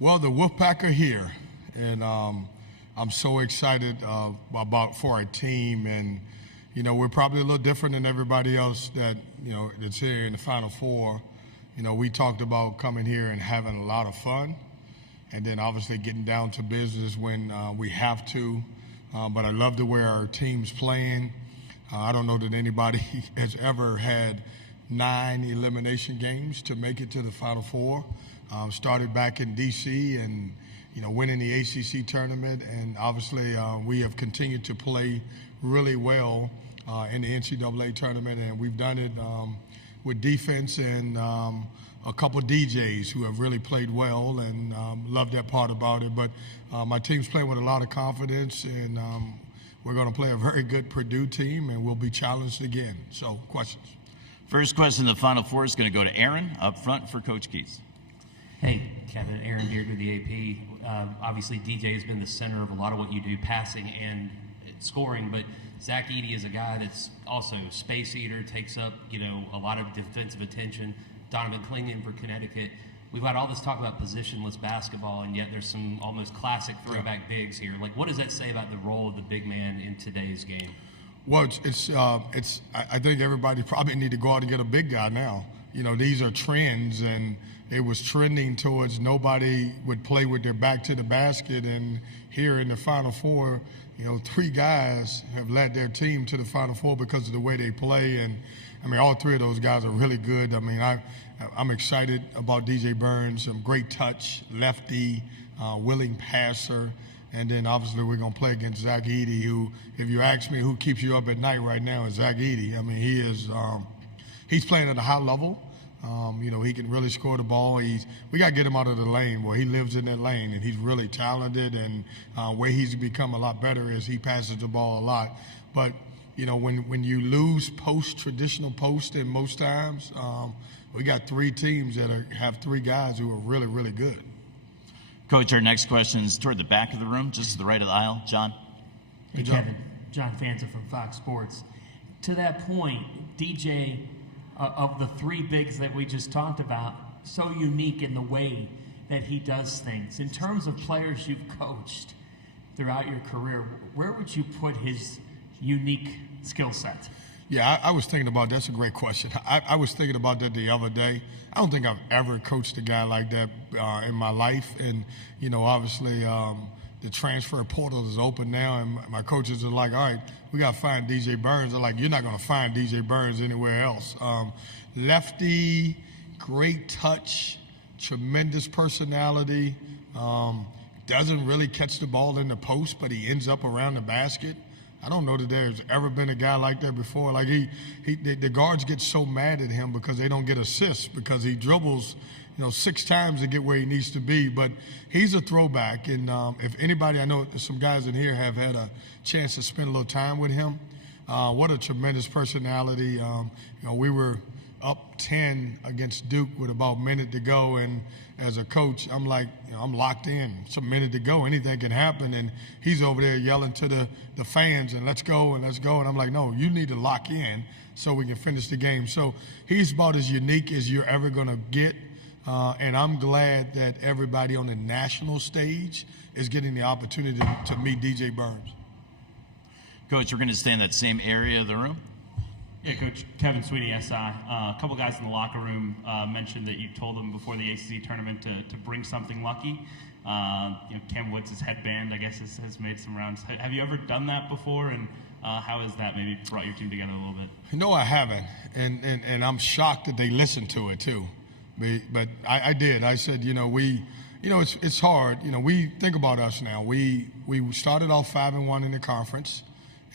Well, the Wolfpack are here, and I'm so excited for our team. And we're probably a little different than everybody else that's here in the Final Four. We talked about coming here and having a lot of fun, and then obviously getting down to business when we have to. But I love the way our team's playing. I don't know that anybody has ever had 9 elimination games to make it to the Final Four. Started back in D.C. and winning the ACC tournament, and obviously we have continued to play really well in the NCAA tournament, and we've done it with defense and a couple DJs who have really played well, and love that part about it. But my team's playing with a lot of confidence, and we're going to play a very good Purdue team, and we'll be challenged again. So, questions? First question in the Final Four is going to go to Aaron up front for Coach Keatts. Hey, Kevin, Aaron Beard with the AP. Obviously, DJ has been the center of a lot of what you do, passing and scoring, but Zach Edey is a guy that's also a space eater, takes up, a lot of defensive attention. Donovan Clingan for Connecticut. We've had all this talk about positionless basketball, and yet there's some almost classic throwback bigs here. Like, what does that say about the role of the big man in today's game? Well, I think everybody probably need to go out and get a big guy now. These are trends, and it was trending towards nobody would play with their back to the basket. And here in the Final Four, 3 guys have led their team to the Final Four because of the way they play. And all 3 of those guys are really good. I'm excited about DJ Burns, some great touch, lefty, willing passer. And then obviously we're going to play against Zach Edey, who, if you ask me who keeps you up at night right now, is Zach Edey. He is he's playing at a high level. He can really score the ball. We got to get him out of the lane. Well, he lives in that lane, and he's really talented. And where he's become a lot better is he passes the ball a lot. But when you lose traditional post, in most times, we got 3 teams that have 3 guys who are really, really good. Coach, our next question is toward the back of the room, just to the right of the aisle. John. Hey, Kevin. John Fanza from Fox Sports. To that point, DJ, of the 3 bigs that we just talked about, so unique in the way that he does things. In terms of players you've coached throughout your career, where would you put his unique skill set? Yeah, I was thinking about that's a great question. I was thinking about that the other day. I don't think I've ever coached a guy like that in my life. And, obviously the transfer portal is open now, and my coaches are like, all right, we got to find DJ Burns. They're like, you're not going to find DJ Burns anywhere else. Lefty, great touch, tremendous personality, doesn't really catch the ball in the post, but he ends up around the basket. I don't know that there's ever been a guy like that before. Like the guards get so mad at him because they don't get assists because he dribbles, 6 times to get where he needs to be. But he's a throwback, and if anybody, I know some guys in here have had a chance to spend a little time with him. What a tremendous personality. We were up 10 against Duke with about a minute to go, and as a coach, I'm like, I'm locked in. It's a minute to go. Anything can happen, and he's over there yelling to the fans, and let's go, and let's go. And I'm like, no, you need to lock in so we can finish the game. So he's about as unique as you're ever going to get, and I'm glad that everybody on the national stage is getting the opportunity to meet DJ Burns. Coach, we're going to stay in that same area of the room. Yeah, Coach. Kevin Sweeney, SI. A couple guys in the locker room mentioned that you told them before the ACC tournament to bring something lucky. Cam Woods' headband, I guess, has made some rounds. Have you ever done that before, and how has that maybe brought your team together a little bit? No, I haven't, and I'm shocked that they listened to it too. But I did. I said, it's hard. We think about us now. We started off 5-1 in the conference,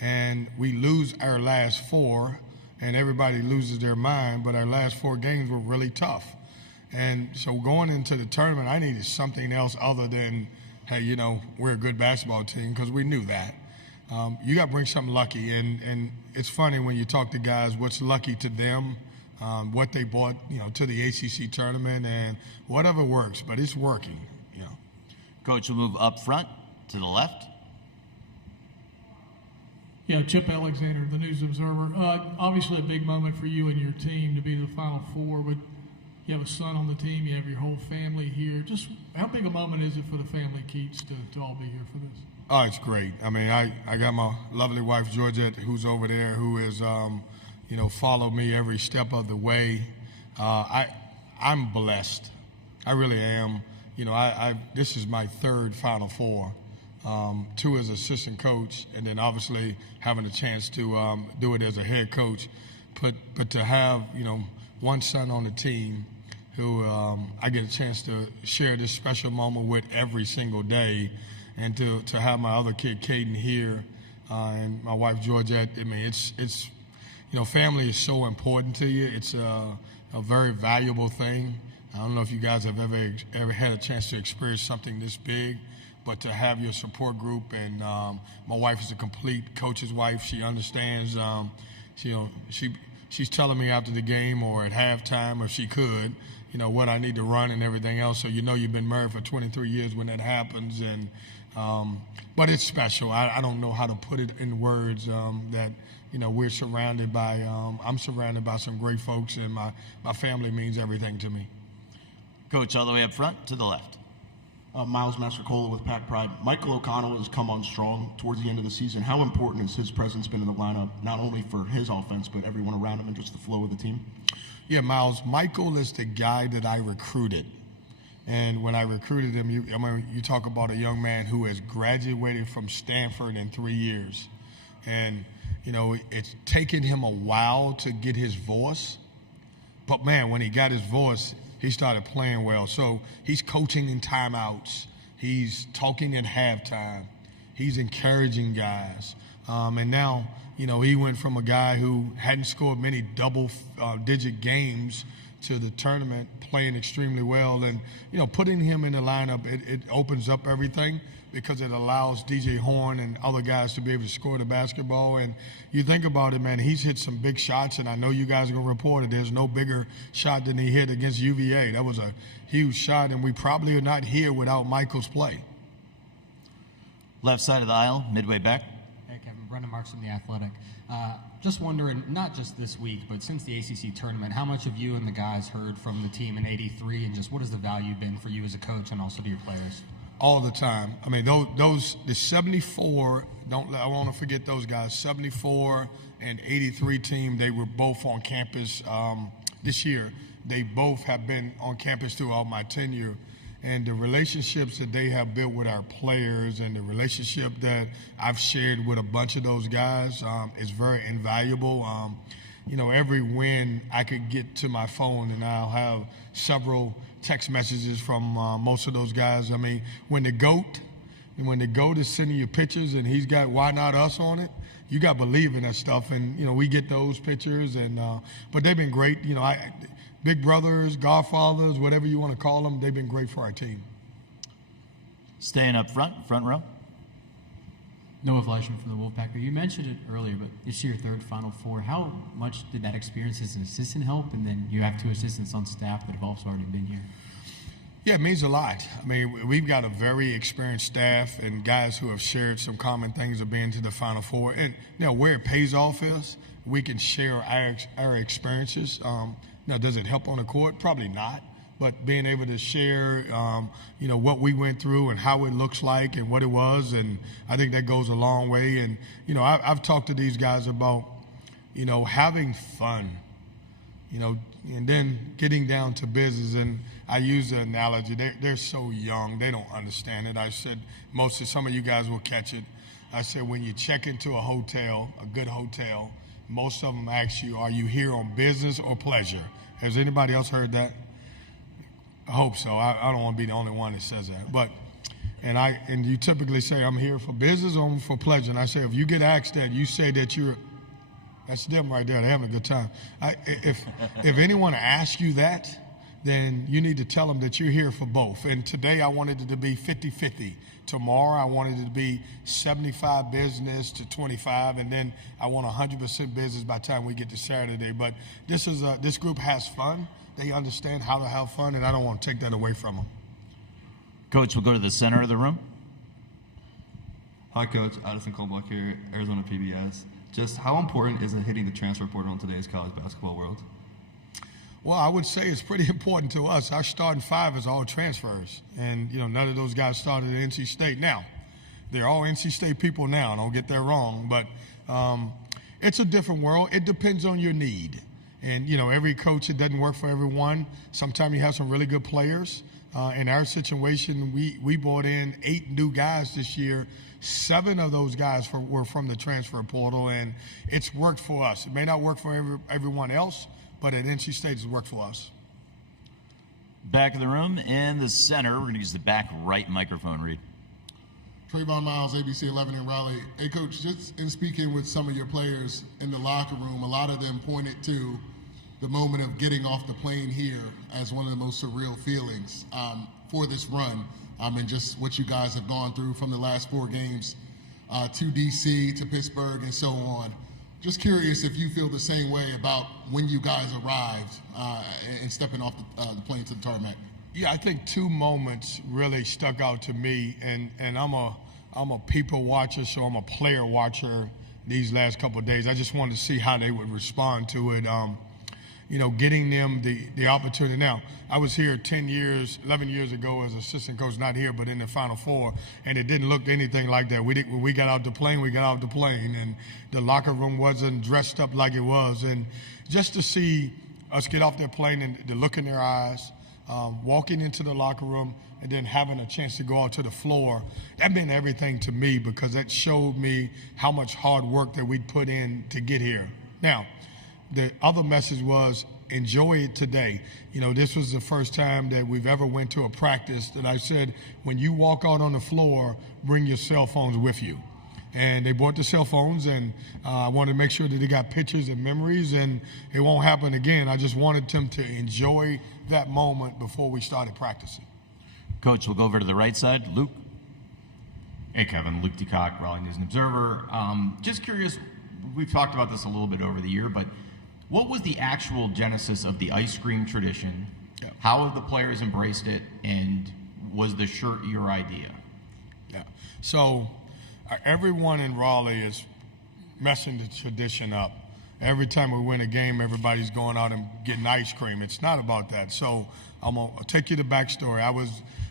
and we lose our last 4. And everybody loses their mind, but our last 4 games were really tough. And so going into the tournament, I needed something else other than, hey, we're a good basketball team, because we knew that. You got to bring something lucky. And it's funny when you talk to guys, what's lucky to them, what they brought, to the ACC tournament, and whatever works, but it's working. Coach, we'll move up front to the left. Yeah, Chip Alexander, the News Observer. Obviously a big moment for you and your team to be to the Final Four, but you have a son on the team, you have your whole family here. Just how big a moment is it for the family, Keatts, to all be here for this? Oh, it's great. I mean, I got my lovely wife, Georgette, who's over there, who is, followed me every step of the way. I'm blessed. I really am. This is my third Final Four, 2 as assistant coach, and then obviously having a chance to do it as a head coach. But to have, one son on the team who I get a chance to share this special moment with every single day, and to have my other kid, Caden, here, and my wife, Georgette. I mean, it's family is so important to you. It's a very valuable thing. I don't know if you guys have ever had a chance to experience something this big, but to have your support group, and my wife is a complete coach's wife. She understands. She's telling me after the game or at halftime, if she could, what I need to run and everything else. So you've been married for 23 years when that happens, and but it's special. I don't know how to put it in words that we're surrounded by. I'm surrounded by some great folks, and my family means everything to me. Coach, all the way up front to the left. Miles Mastrocola with Pack Pride. Michael O'Connell has come on strong towards the end of the season. How important has his presence been in the lineup, not only for his offense, but everyone around him and just the flow of the team? Yeah, Miles, Michael is the guy that I recruited. And when I recruited him, you talk about a young man who has graduated from Stanford in 3 years. And, it's taken him a while to get his voice. But, man, when he got his voice, he started playing well. So he's coaching in timeouts. He's talking at halftime. He's encouraging guys. And now, he went from a guy who hadn't scored many double-digit games to the tournament, playing extremely well. And, putting him in the lineup, it opens up everything, because it allows DJ Horn and other guys to be able to score the basketball. And you think about it, man, he's hit some big shots, and I know you guys are going to report it. There's no bigger shot than he hit against UVA. That was a huge shot, and we probably are not here without Michael's play. Left side of the aisle, midway back. Hey, Kevin. Brendan Marks from The Athletic. Just wondering, not just this week, but since the ACC tournament, how much have you and the guys heard from the team in '83, and just what has the value been for you as a coach and also to your players? All the time. I mean, the 74, I want to forget those guys, 74 and 83 team, they were both on campus this year. They both have been on campus throughout my tenure. And the relationships that they have built with our players, and the relationship that I've shared with a bunch of those guys is very invaluable. Every win, I could get to my phone and I'll have several text messages from most of those guys. I mean, when the GOAT is sending you pictures and he's got "Why Not Us" on it, you got to believe in that stuff. And, we get those pictures. And but they've been great. Big brothers, godfathers, whatever you want to call them, they've been great for our team. Staying up front row. Noah Fleischman from the Wolfpack. You mentioned it earlier, but this is your third Final Four. How much did that experience as an assistant help? And then you have 2 assistants on staff that have also already been here. Yeah, it means a lot. I mean, we've got a very experienced staff and guys who have shared some common things of being to the Final Four. And, where it pays off is we can share our experiences. Now, does it help on the court? Probably not. But being able to share, what we went through and how it looks like and what it was, and I think that goes a long way. And, I've talked to these guys about, having fun, and then getting down to business. And I use the analogy, they're so young, they don't understand it. I said, some of you guys will catch it. I said, when you check into a hotel, a good hotel, most of them ask you, are you here on business or pleasure? Has anybody else heard that? I hope so. I don't want to be the only one that says that. And you typically say, I'm here for business or for pleasure. And I say, if you get asked that, you say that that's them right there. They're having a good time. If anyone asks you that, then you need to tell them that you're here for both. And today I wanted it to be 50-50. Tomorrow I wanted it to be 75 business to 25, and then I want 100% business by the time we get to Saturday. But this group has fun. They understand how to have fun, and I don't want to take that away from them. Coach, we'll go to the center of the room. Hi, Coach. Addison Colbach here, Arizona PBS. Just how important is it hitting the transfer portal in today's college basketball world? Well, I would say it's pretty important to us. Our starting five is all transfers, and none of those guys started at NC State. Now, they're all NC State people now. Don't get that wrong, but it's a different world. It depends on your need, and every coach, it doesn't work for everyone. Sometimes you have some really good players. In our situation, we brought in 8 new guys this year. 7 of those guys were from the transfer portal, and it's worked for us. It may not work for everyone else, but at NC State, it's worked for us. Back of the room in the center. We're going to use the back right microphone, Reed. Trayvon Miles, ABC 11 in Raleigh. Hey, Coach, just in speaking with some of your players in the locker room, a lot of them pointed to the moment of getting off the plane here as one of the most surreal feelings for this run, and just what you guys have gone through from the last 4 games to D.C., to Pittsburgh, and so on. Just curious if you feel the same way about when you guys arrived and stepping off the plane to the tarmac. Yeah, I think 2 moments really stuck out to me, and I'm a people watcher, so I'm a player watcher these last couple of days. I just wanted to see how they would respond to it. Getting them the opportunity. Now, I was here 11 years ago as assistant coach, not here, but in the Final Four, and it didn't look anything like that. When we got out the plane, and the locker room wasn't dressed up like it was. And just to see us get off that plane and the look in their eyes, walking into the locker room, and then having a chance to go out to the floor, that meant everything to me, because that showed me how much hard work that we'd put in to get here. Now, the other message was enjoy it today. This was the first time that we've ever went to a practice that I said, when you walk out on the floor, bring your cell phones with you. And they brought the cell phones, and I wanted to make sure that they got pictures and memories, and it won't happen again. I just wanted them to enjoy that moment before we started practicing. Coach, we'll go over to the right side. Luke. Hey, Kevin. Luke DeCock, Raleigh News and Observer. Just curious, we've talked about this a little bit over the year, but what was the actual genesis of the ice cream tradition? Yeah. How have the players embraced it, and was the shirt your idea? Yeah. So everyone in Raleigh is messing the tradition up. Every time we win a game, everybody's going out and getting ice cream. It's not about that. So I'll take you to the backstory.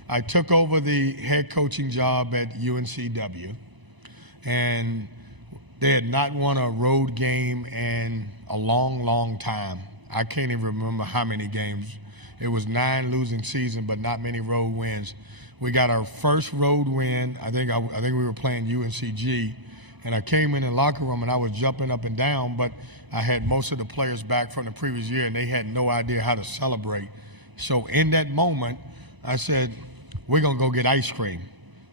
I took over the head coaching job at UNCW, and they had not won a road game in a long, long time. I can't even remember how many games. It was 9 losing season, but not many road wins. We got our first road win. I think we were playing UNCG, and I came in the locker room and I was jumping up and down, but I had most of the players back from the previous year, and they had no idea how to celebrate. So in that moment, I said, we're gonna go get ice cream.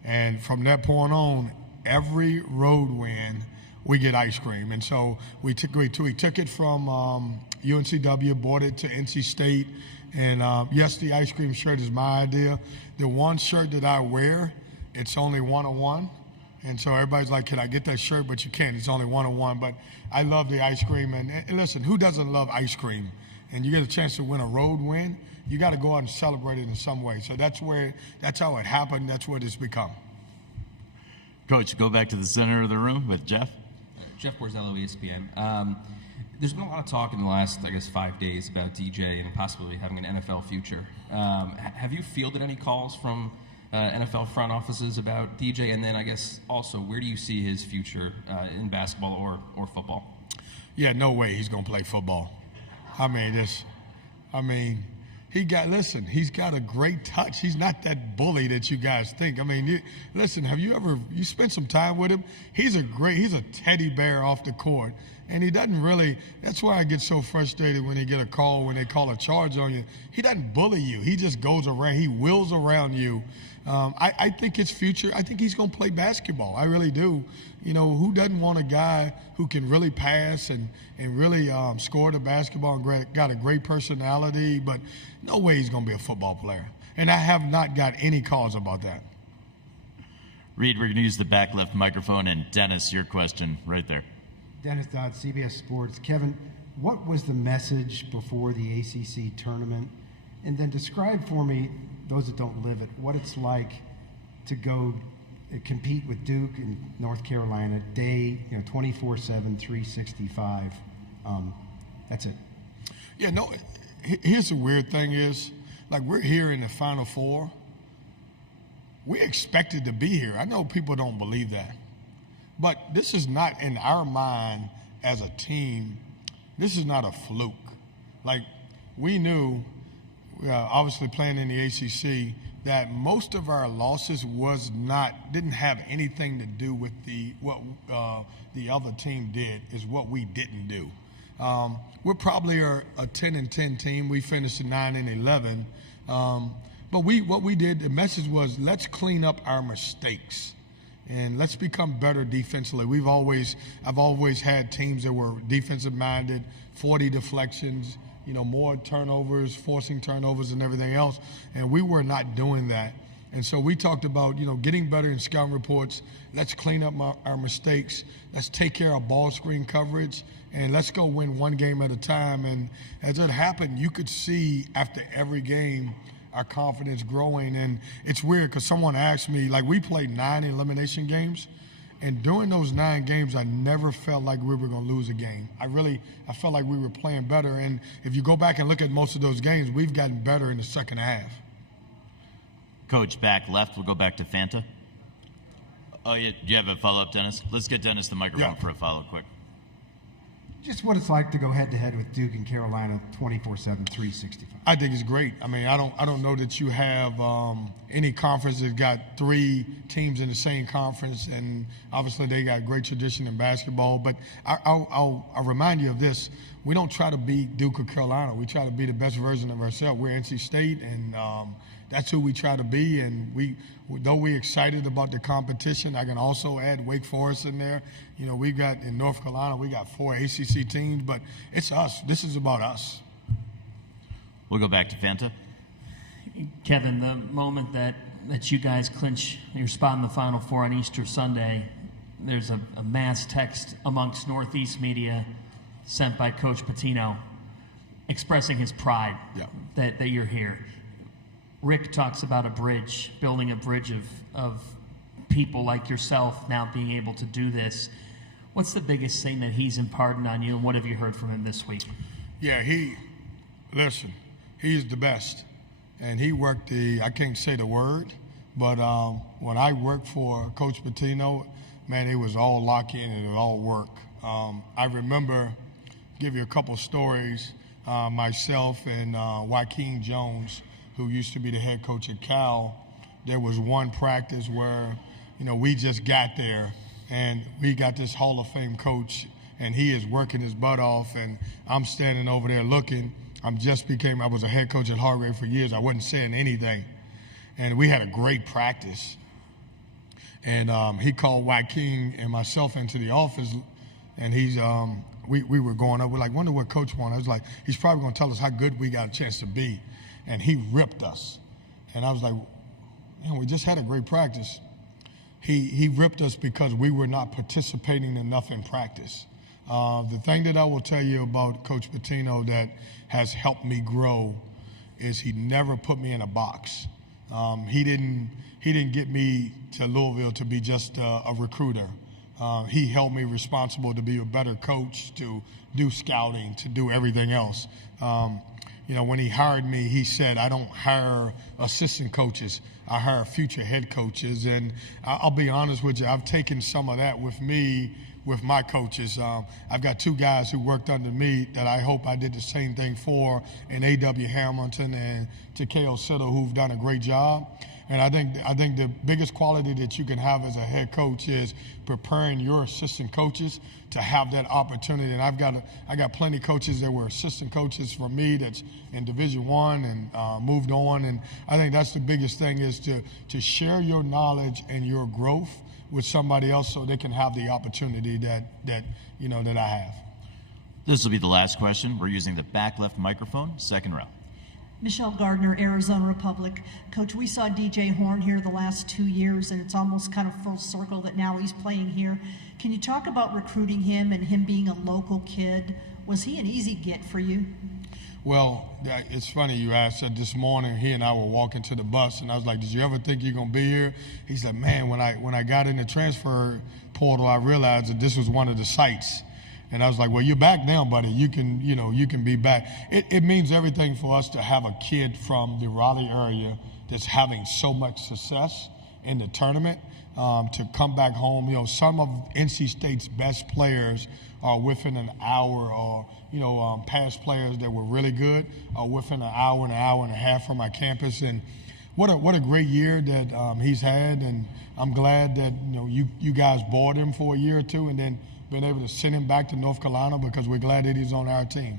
And from that point on, every road win, we get ice cream. And so we took it from UNCW, bought it to NC State, and yes, the ice cream shirt is my idea. The one shirt that I wear, it's only 1-on-1, and so everybody's like, can I get that shirt? But you can't, it's only 1-on-1. But I love the ice cream, and listen, who doesn't love ice cream? And you get a chance to win a road win, you got to go out and celebrate it in some way. So that's how it happened, that's what it's become. Coach, go back to the center of the room with Jeff. Jeff Borzello, ESPN. There's been a lot of talk in the last, 5 days about DJ and possibly having an NFL future. Have you fielded any calls from NFL front offices about DJ? And then also, where do you see his future in basketball or football? Yeah, no way he's going to play football. He's got a great touch. He's not that bully that you guys think. Have you spent some time with him? He's a teddy bear off the court. And he doesn't really, that's why I get so frustrated when they call a charge on you. He doesn't bully you. He just goes around, he wheels around you. I think his future, I think he's going to play basketball. I really do. Who doesn't want a guy who can really pass and really score the basketball and got a great personality, but no way he's going to be a football player. And I have not got any calls about that. Reed, we're going to use the back left microphone, and Dennis, your question right there. Dennis Dodd, CBS Sports. Kevin, what was the message before the ACC tournament? And then describe for me, those that don't live it, what it's like to go compete with Duke in North Carolina, day 24/7, 365. That's it. Yeah, no, here's the weird thing is, like, we're here in the Final Four. We expected to be here. I know people don't believe that. But this is not, in our mind as a team, this is not a fluke. Like, we knew, obviously playing in the ACC, that most of our losses didn't have anything to do with what the other team did, is what we didn't do. We're probably a 10-10 team. We finished at 9-11. But what we did, the message was, let's clean up our mistakes and let's become better defensively. I've always had teams that were defensive minded, 40 deflections, more turnovers, forcing turnovers and everything else. And we were not doing that. And so we talked about, getting better in scouting reports. Let's clean up our mistakes. Let's take care of ball screen coverage. And let's go win one game at a time. And as it happened, you could see after every game our confidence growing. And it's weird because someone asked me, like, we played 9 elimination games. And during those 9 games, I never felt like we were going to lose a game. I felt like we were playing better. And if you go back and look at most of those games, we've gotten better in the second half. Coach, back left. We'll go back to Fanta. Oh, yeah. Do you have a follow-up, Dennis? Let's get Dennis the microphone for a follow-up quick. Just what it's like to go head-to-head with Duke and Carolina 24/7, 365. I think it's great. I mean, I don't know that you have any conference that got 3 teams in the same conference, and obviously they got great tradition in basketball. But I'll remind you of this: we don't try to beat Duke or Carolina. We try to be the best version of ourselves. We're NC State, and that's who we try to be. And though we're excited about the competition, I can also add Wake Forest in there. We got in North Carolina, we got 4 ACC teams, but it's us. This is about us. We'll go back to Fanta. Kevin, the moment that you guys clinch your spot in the Final Four on Easter Sunday, there's a mass text amongst Northeast media sent by Coach Patino expressing his pride that you're here. Rick talks about building a bridge of people like yourself now being able to do this. What's the biggest thing that he's imparting on you, and what have you heard from him this week? Yeah, he is the best. And he worked I can't say the word, but when I worked for Coach Patino, man, it was all lock-in and it was all work. I remember, give you a couple stories, myself and Joaquin Jones, who used to be the head coach at Cal. There was one practice where, we just got there and we got this Hall of Fame coach and he is working his butt off and I'm standing over there looking. I was a head coach at Hargrave for years. I wasn't saying anything. And we had a great practice. And he called Joaquin and myself into the office and we were going up. We're like, wonder what coach wanted. I was like, he's probably going to tell us how good we got a chance to be. And he ripped us. And I was like, we just had a great practice. He ripped us because we were not participating enough in practice. The thing that I will tell you about Coach Patino that has helped me grow is he never put me in a box. He didn't get me to Louisville to be just a recruiter. He held me responsible to be a better coach, to do scouting, to do everything else. When he hired me, he said, I don't hire assistant coaches. I hire future head coaches. And I'll be honest with you, I've taken some of that with me, with my coaches. I've got 2 guys who worked under me that I hope I did the same thing for, and A.W. Hamilton and Takeo Siddle, who've done a great job. And I think the biggest quality that you can have as a head coach is preparing your assistant coaches to have that opportunity. And I got plenty of coaches that were assistant coaches for me that's in Division I and moved on. And I think that's the biggest thing is to share your knowledge and your growth with somebody else so they can have the opportunity that I have. This will be the last question. We're using the back left microphone, second row. Michelle Gardner, Arizona Republic. Coach, we saw DJ Horn here the last 2 years, and it's almost kind of full circle that now he's playing here. Can you talk about recruiting him and him being a local kid? Was he an easy get for you? Well, it's funny you asked that. This morning. He and I were walking to the bus, and I was like, did you ever think you're going to be here? He said, man, when I got in the transfer portal, I realized that this was one of the sites. And I was like, well, you're back now, buddy. You can be back. It means everything for us to have a kid from the Raleigh area that's having so much success in the tournament to come back home. Some of NC State's best players are within an hour, or past players that were really good are within an hour and a half from our campus. And what a great year that he's had. And I'm glad that you guys bought him for a year or two, and then been able to send him back to North Carolina, because we're glad that he's on our team.